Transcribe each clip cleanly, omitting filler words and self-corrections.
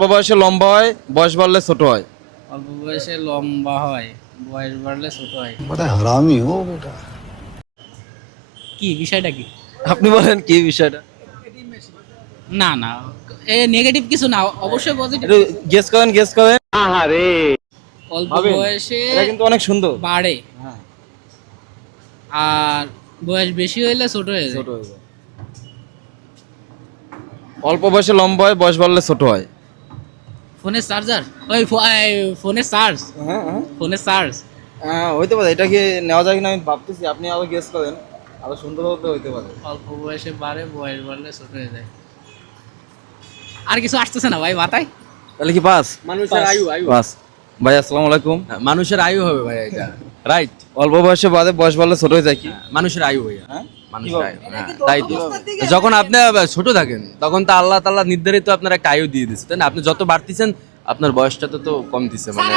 অল্প বয়সে লম্বা হয়, বয়স বাড়লে ছোট হয়। অল্প বয়সে লম্বা হয়, বয়স বাড়লে ছোট হয়। बड़ा हरामी हो बेटा। কি বিষয়টা কি? আপনি বলেন কি বিষয়টা? না না, এ নেগেটিভ কিছু না, অবশ্যই পজিটিভ। একটু গেস করেন, গেস করেন। অল্প ভাবেন। বয়সে এটা কিন্তু অনেক সুন্দর। বাড়ে, হ্যাঁ, আর বয়স বেশি হইলে ছোট হয়ে যায়। ছোট হয়ে যায়। অল্প বয়সে লম্বা হয়, বয়স বাড়লে ছোট হয়। ফোনের চার্জার, ওই ফোনের চার্জ, হ্যাঁ হ্যাঁ, ফোনের চার্জ। হইতে পারে। এটা কি নেওয়া যায় কিনা আমি ভাবতেছি, আপনি আরো গেস করেন, আরো সুন্দর হইতে পারে। অল্প বয়সে বাড়ে, বয়স বাড়লে ছোট হয়ে যায়। আর কিছু আসতেছে না ভাই মাথায়। তাহলে কি পাস? মানুষের আয়ু পাস। ভাই আসসালামু আলাইকুম। মানুষের আয়ু হবে ভাই, এটা রাইট। অল্প বয়সে বাড়ে, বয়স বাড়লে ছোট হয়ে যায় কি? মানুষের আয়ু ভাইয়া, হ্যাঁ? মানুষের আয়ু, হ্যাঁ, তাই তো। যখন আপনি ছোট থাকেন তখন তো আল্লাহ তাআলা নির্ধারিত আপনার একটা আয়ু দিয়ে দিচ্ছে, তাই না? আপনি যত বাড়তেছেন আপনার বয়সটা তো কম দিচ্ছে, মানে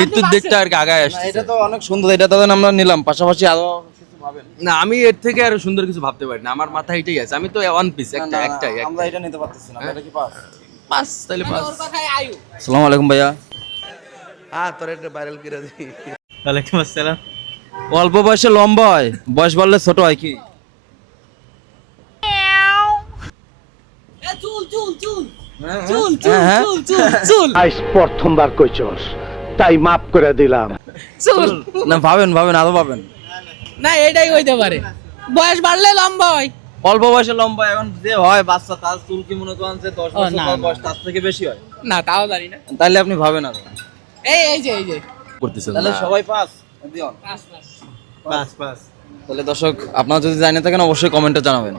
মৃত্যুর দিকটা আর কি আগায় না, আসছে। এটা তো অনেক সুন্দর। এটা তাহলে আমরা নিলাম, পাশাপাশি আরো কিছু ভাবেন। না, আমি এর থেকে আরো সুন্দর কিছু ভাবতে পারি না, আমার মাথায় এটাই আছে। আমি তো ওয়ান পিস, না, না, একটাই আমরা এটা নিতে পারতেছি না। এটা কি পাস? পাস, তাহলে পাস। আয়ু। আসসালামু আলাইকুম ভাইয়া। हाँ तो रेट वायरल कर दी। ওয়ালাইকুম আসসালাম। অল্প বয়সে লম্বা হয়, বয়স বাড়লে ছোট হয় কি? চুল চুল চুল হ্যাঁ, চুল হ্যাঁ। চুল চুল চুল আজ প্রথমবার কইছস তাই মাফ করে দিলাম। চুল। না, ভাবেন ভাবেন, আরো ভাবেন। না, এটাই হইতে পারে, বয়স বাড়লে লম্বা হয়। অল্প বয়সে লম্বা, এখন যে হয় বাচ্চা, তার চুল কি মনে করেন যে 10 ও, বছর না, পর না। বয়স তার থেকে বেশি হয়? না, তাও জানি না। তাহলে আপনি ভাবেন আরো। এই যে করতেছেন তাহলে না। সবাই পাস দিও। Pass pass. তাহলে দর্শক, আপনারা যদি জানেন থাকেন অবশ্যই কমেন্টে জানাবেন।